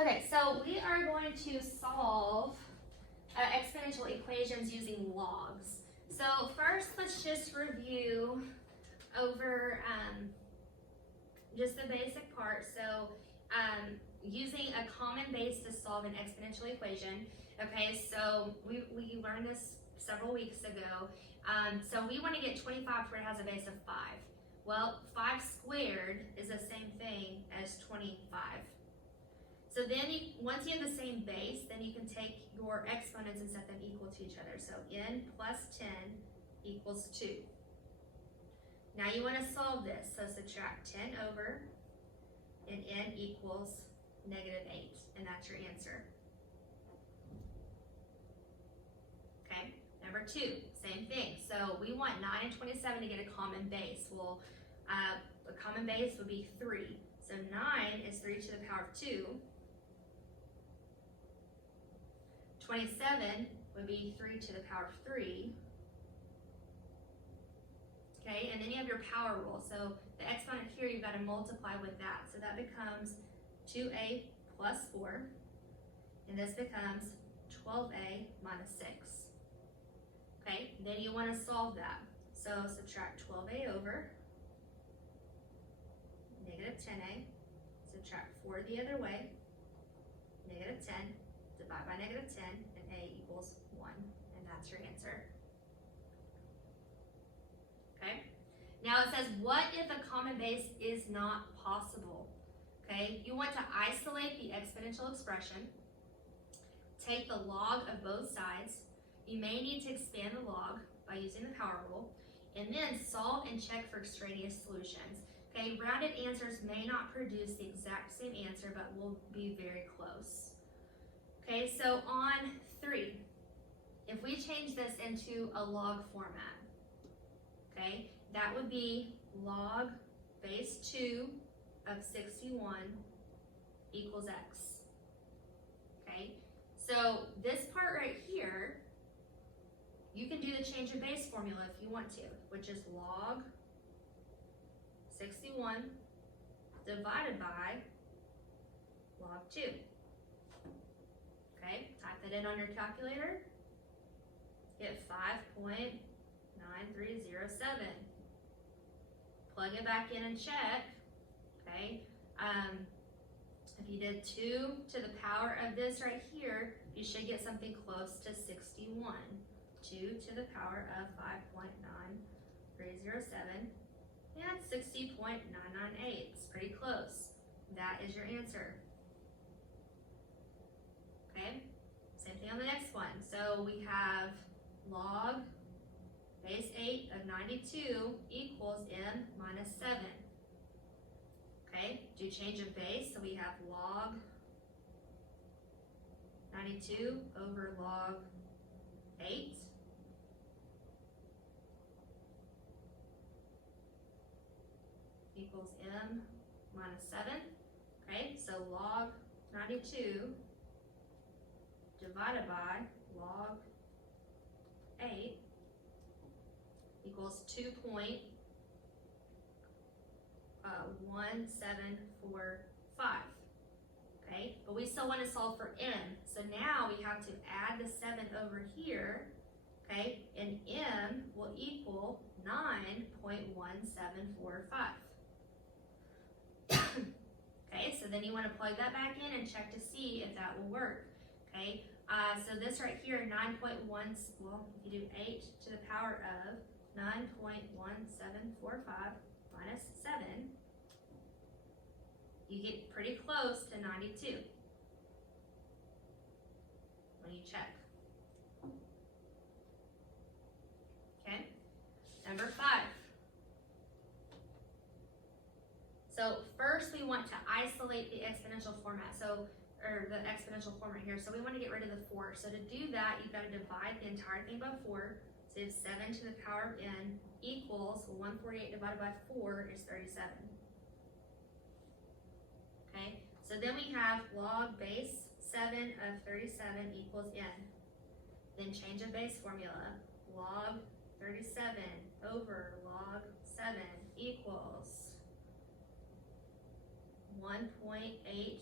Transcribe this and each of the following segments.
Okay, so we are going to solve exponential equations using logs. So first, let's just review over just the basic part. So using a common base to solve an exponential equation. Okay, so we learned this several weeks ago. So we want to get 25 where it has a base of 5. Well, 5 squared is the same thing as 25. So then once you have the same base, then you can take your exponents and set them equal to each other. So n plus 10 equals 2. Now you want to solve this. So subtract 10 over, and n equals negative 8. And that's your answer. Okay, number 2, same thing. So we want 9 and 27 to get a common base. Well, a common base would be 3. So 9 is 3 to the power of 2. 27 would be 3 to the power of 3. Okay, and then you have your power rule. So the exponent here, you've got to multiply with that. So that becomes 2a plus 4. And this becomes 12a minus 6. Okay, then you want to solve that. So subtract 12a over negative 10a. Subtract 4 the other way, negative 10. Divide by negative 10, and a equals 1, and that's your answer. Okay, now it says, what if a common base is not possible? Okay, you want to isolate the exponential expression, take the log of both sides. You may need to expand the log by using the power rule, and then solve and check for extraneous solutions. Okay, rounded answers may not produce the exact same answer, but will be very close. Okay, so on 3, if we change this into a log format, okay, that would be log base 2 of 61 equals x. Okay, so this part right here, you can do the change of base formula if you want to, which is log 61 divided by log 2. Okay, type that in on your calculator. Get 5.9307. Plug it back in and check. Okay, if you did 2 to the power of this right here, you should get something close to 61. 2 to the power of 5.9307. And 60.998. It's pretty close. That is your answer. Okay, same thing on the next one. So we have log base 8 of 92 equals m minus 7. Okay, do change of base. So we have log 92 over log 8. Equals m minus 7. Okay, so log 92 divided by log 8 equals 2.1745. Okay, but we still want to solve for m. So now we have to add the 7 over here. Okay, and m will equal 9.1745. Okay, so then you want to plug that back in and check to see if that will work. Okay, so this right here, 9.1, well, if you do 8 to the power of 9.1745 minus 7, you get pretty close to 92 when you check. Okay, number 5. So first we want to isolate the exponential format. Or the exponential format here. So we want to get rid of the 4. So to do that, you've got to divide the entire thing by 4. So you have 7 to the power of n equals, well, 148 divided by 4 is 37. Okay, so then we have log base 7 of 37 equals n. Then change of base formula. Log 37 over log 7 equals 1.855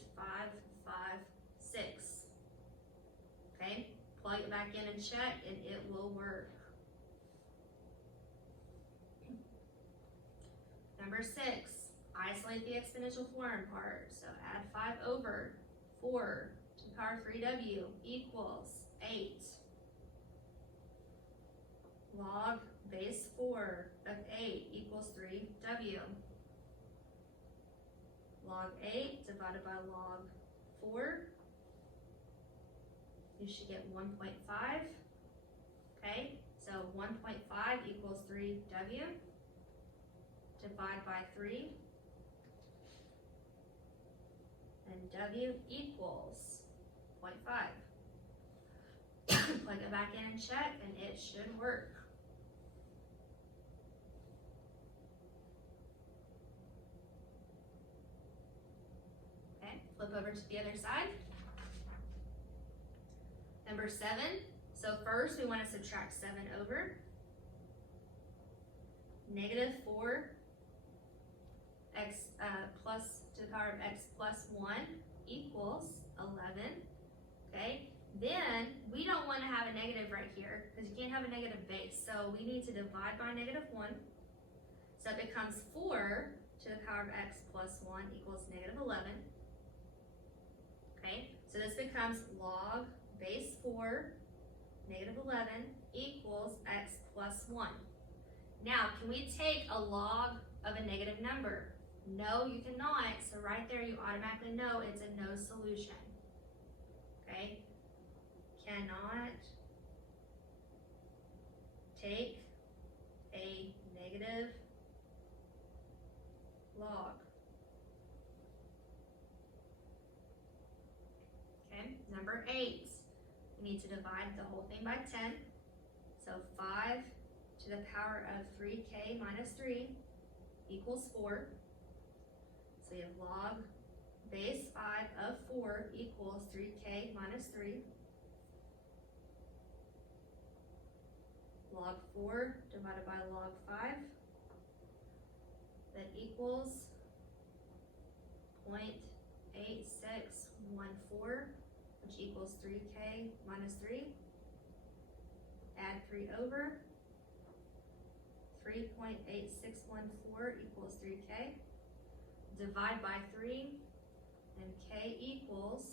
plug it back in and check, and it will work. Number 6, isolate the exponential foreign part. So add 5 over 4 to the power 3w equals 8. Log base 4 of 8 equals 3w. Log 8 divided by log 4, you should get 1.5. Okay, so 1.5 equals 3w. Divide by 3, and w equals 0.5. Plug it back in and check, and it should work. Okay, flip over to the other side. Number 7, so first we want to subtract 7 over. Negative 4 x plus to the power of x plus 1 equals 11, okay? Then we don't want to have a negative right here because you can't have a negative base, so we need to divide by negative 1. So it becomes 4 to the power of x plus 1 equals negative 11, okay? So this becomes log base 4 negative 11 equals x plus 1. Now, can we take a log of a negative number? No, you cannot. So right there, you automatically know it's a no solution. Okay? Cannot take a negative log. Okay, number 8. We need to divide the whole thing by 10. So 5 to the power of 3k minus 3 equals 4. So we have log base 5 of 4 equals 3k minus 3. Log 4 divided by log 5, that equals 0.8614, which equals 3k minus 3. Add 3 over. 3.8614 equals 3k. Divide by 3, and k equals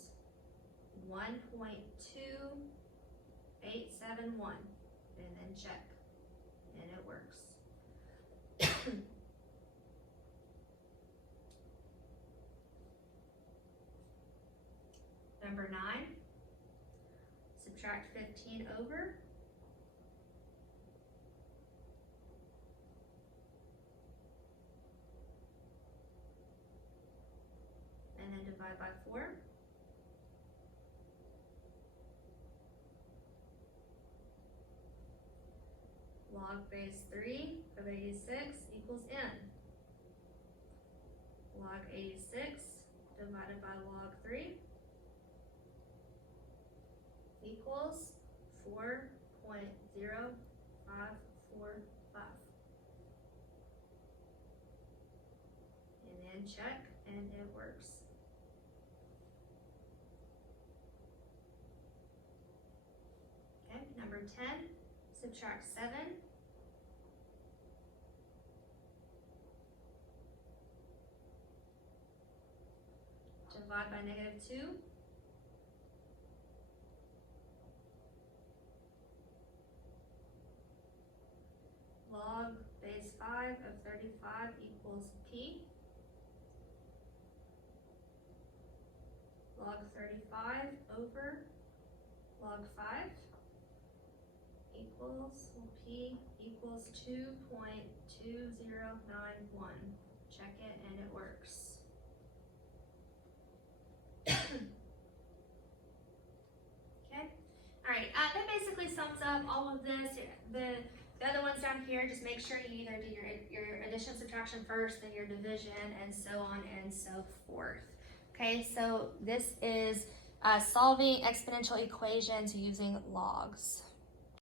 1.2871. And then check, and it works. Number 9, subtract 15 over. And then divide by 4. Log base 3 of 86 equals n. Log 86 divided by log 3 equals 4.0545. And then check, and it works. Okay, number 10, subtract 7. Divide by negative 2. Log base 5 of 35 equals p. Log 35 over log 5 equals, well, p equals 2.2091. Check it, and it works. Okay, all right, that basically sums up all of this. The other ones down here, just make sure you either do your addition, subtraction first, then your division, and so on and so forth. Okay, so this is solving exponential equations using logs.